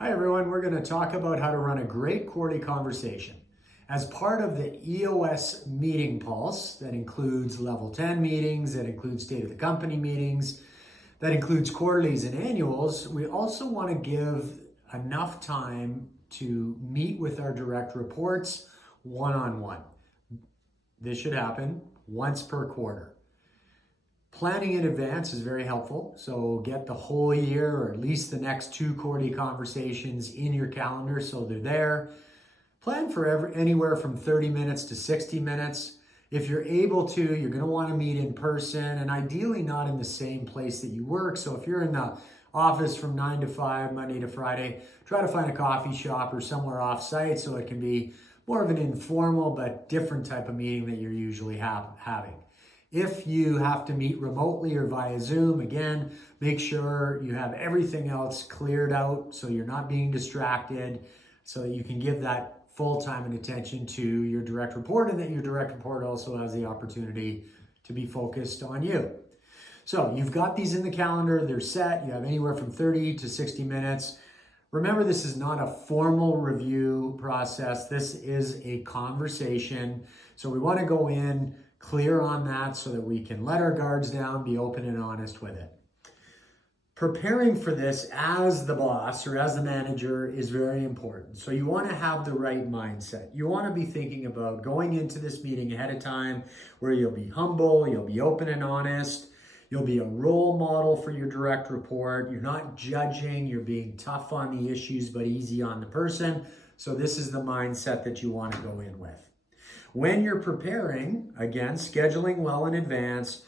Hi everyone, we're going to talk about how to run a great quarterly conversation. As part of the EOS meeting pulse, that includes level 10 meetings, that includes state of the company meetings, that includes quarterlies and annuals, we also want to give enough time to meet with our direct reports one-on-one. This should happen once per quarter. Planning in advance is very helpful. So get the whole year or at least the next two quarterly conversations in your calendar so they're there. Plan for anywhere from 30 minutes to 60 minutes. If you're able to, you're going to want to meet in person and ideally not in the same place that you work. So if you're in the office from 9 to 5, Monday to Friday, try to find a coffee shop or somewhere off-site so it can be more of an informal but different type of meeting that you're usually having. If you have to meet remotely or via Zoom, again, make sure you have everything else cleared out so you're not being distracted, so that you can give that full time and attention to your direct report, and that your direct report also has the opportunity to be focused on you. So you've got these in the calendar, they're set, you have anywhere from 30 to 60 minutes. Remember, this is not a formal review process. This is a conversation. So we want to go in clear on that so that we can let our guards down, be open and honest with it. Preparing for this as the boss or as the manager is very important. So you want to have the right mindset. You want to be thinking about going into this meeting ahead of time where you'll be humble, you'll be open and honest, you'll be a role model for your direct report. You're not judging, you're being tough on the issues but easy on the person. So this is the mindset that you want to go in with. When you're preparing, again, scheduling well in advance,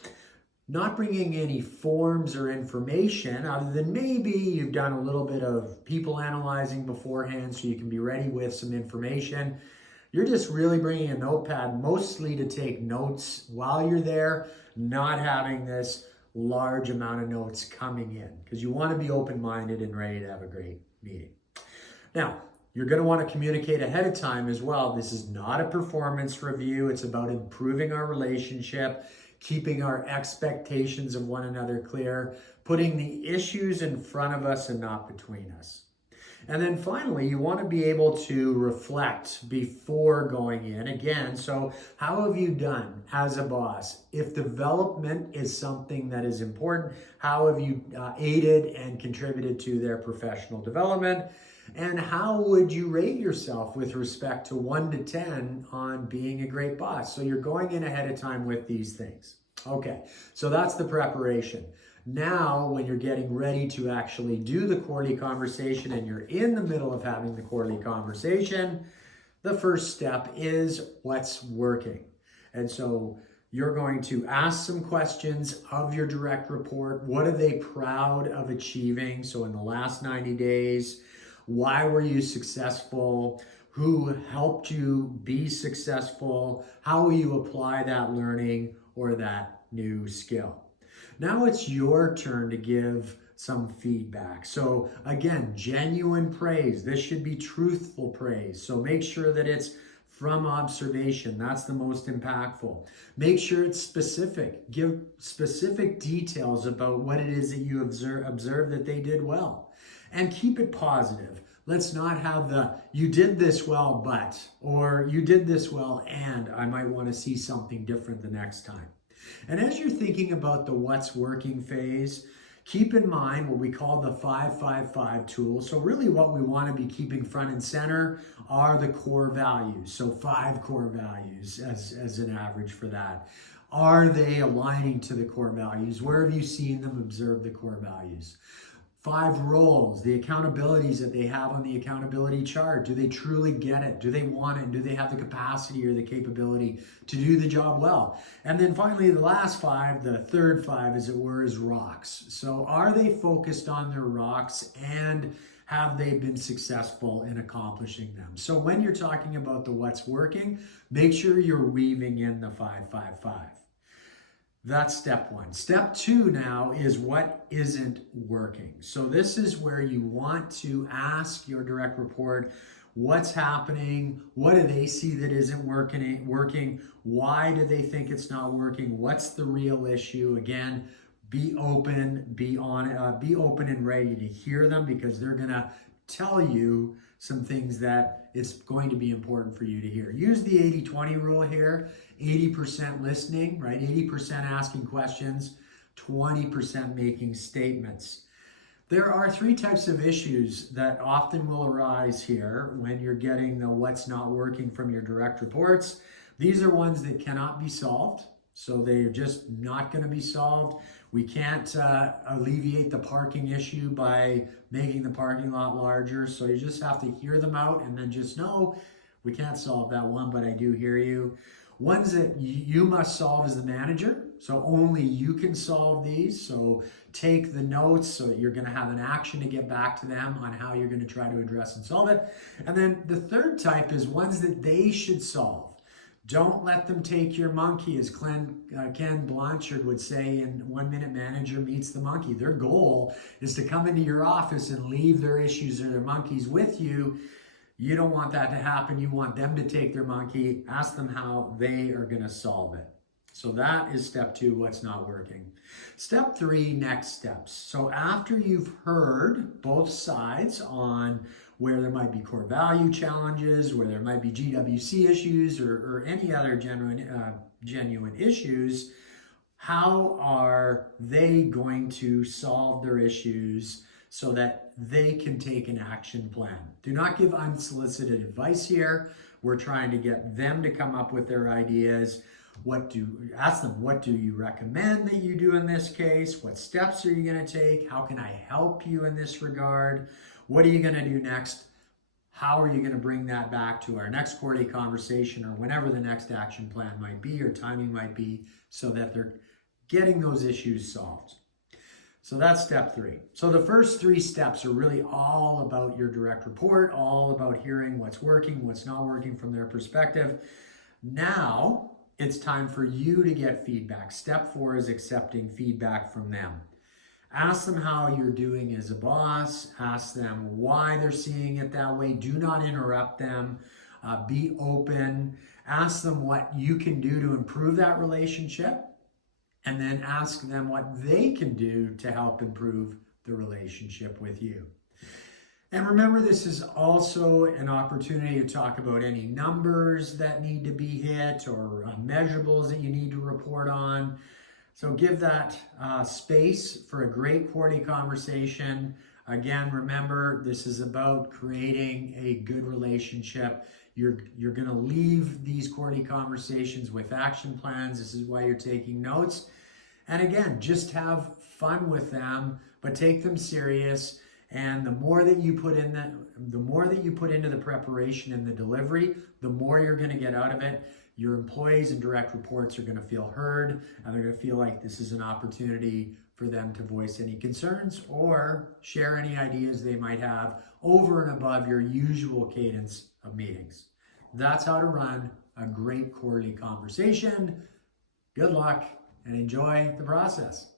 not bringing any forms or information other than maybe you've done a little bit of people analyzing beforehand so you can be ready with some information. You're just really bringing a notepad mostly to take notes while you're there, not having this large amount of notes coming in because you want to be open-minded and ready to have a great meeting. Now, you're going to want to communicate ahead of time as well. This is not a performance review. It's about improving our relationship, keeping our expectations of one another clear, putting the issues in front of us and not between us. And then finally, you want to be able to reflect before going in again. So how have you done as a boss? If development is something that is important, how have you aided and contributed to their professional development? And how would you rate yourself with respect to 1 to 10 on being a great boss? So you're going in ahead of time with these things. Okay, so that's the preparation. Now, when you're getting ready to actually do the quarterly conversation and you're in the middle of having the quarterly conversation, the first step is what's working. And so you're going to ask some questions of your direct report. What are they proud of achieving? So in the last 90 days, why were you successful? Who helped you be successful? How will you apply that learning or that new skill? Now it's your turn to give some feedback. So again, genuine praise. This should be truthful praise. So make sure that it's from observation. That's the most impactful. Make sure it's specific. Give specific details about what it is that you observe that they did well. And keep it positive. Let's not have the, you did this well, but, or you did this well, and I might want to see something different the next time. And as you're thinking about the what's working phase, keep in mind what we call the 5-5-5 tool. So really what we want to be keeping front and center are the core values. So 5 core values as an average for that. Are they aligning to the core values? Where have you seen them observe the core values? 5 roles, the accountabilities that they have on the accountability chart. Do they truly get it? Do they want it? Do they have the capacity or the capability to do the job well? And then finally, the last 5, the third 5, as it were, is rocks. So are they focused on their rocks and have they been successful in accomplishing them? So when you're talking about the what's working, make sure you're weaving in the 5-5-5. That's step 1. Step 2 now is what isn't working. So this is where you want to ask your direct report, what's happening? What do they see that isn't working? Why do they think it's not working? What's the real issue? Again, be open, be open and ready to hear them because they're gonna tell you some things that it's going to be important for you to hear. Use the 80-20 rule here. 80% listening, right? 80% asking questions, 20% making statements. There are three types of issues that often will arise here when you're getting the what's not working from your direct reports. These are ones that cannot be solved. So they're just not going to be solved. We can't alleviate the parking issue by making the parking lot larger. So you just have to hear them out and then just know we can't solve that one, but I do hear you. Ones that you must solve as the manager. So only you can solve these. So take the notes so that you're going to have an action to get back to them on how you're going to try to address and solve it. And then the third type is ones that they should solve. Don't let them take your monkey, as Ken Blanchard would say in 1 Minute Manager Meets the Monkey. Their goal is to come into your office and leave their issues or their monkeys with you. You don't want that to happen. You want them to take their monkey, ask them how they are going to solve it. So that is step 2, what's not working. Step 3, next steps. So after you've heard both sides on where there might be core value challenges, where there might be GWC issues or any other genuine issues, how are they going to solve their issues so that they can take an action plan? Do not give unsolicited advice here. We're trying to get them to come up with their ideas. Ask them, what do you recommend that you do in this case? What steps are you going to take? How can I help you in this regard? What are you going to do next? How are you going to bring that back to our next quarterly conversation or whenever the next action plan might be or timing might be so that they're getting those issues solved? So that's step 3. So the first 3 steps are really all about your direct report, all about hearing what's working, what's not working from their perspective. Now it's time for you to get feedback. Step 4 is accepting feedback from them. Ask them how you're doing as a boss. Ask them why they're seeing it that way. Do not interrupt them. Be open. Ask them what you can do to improve that relationship. And then ask them what they can do to help improve the relationship with you. And remember, this is also an opportunity to talk about any numbers that need to be hit or measurables that you need to report on. So give that space for a great quarterly conversation. Again, remember, this is about creating a good relationship. You're going to leave these quarterly conversations with action plans. This is why you're taking notes. And again, just have fun with them, but take them serious. And the more that you put in into the preparation and the delivery, the more you're going to get out of it. Your employees and direct reports are going to feel heard, and they're going to feel like this is an opportunity for them to voice any concerns or share any ideas they might have over and above your usual cadence of meetings. That's how to run a great quarterly conversation. Good luck and enjoy the process.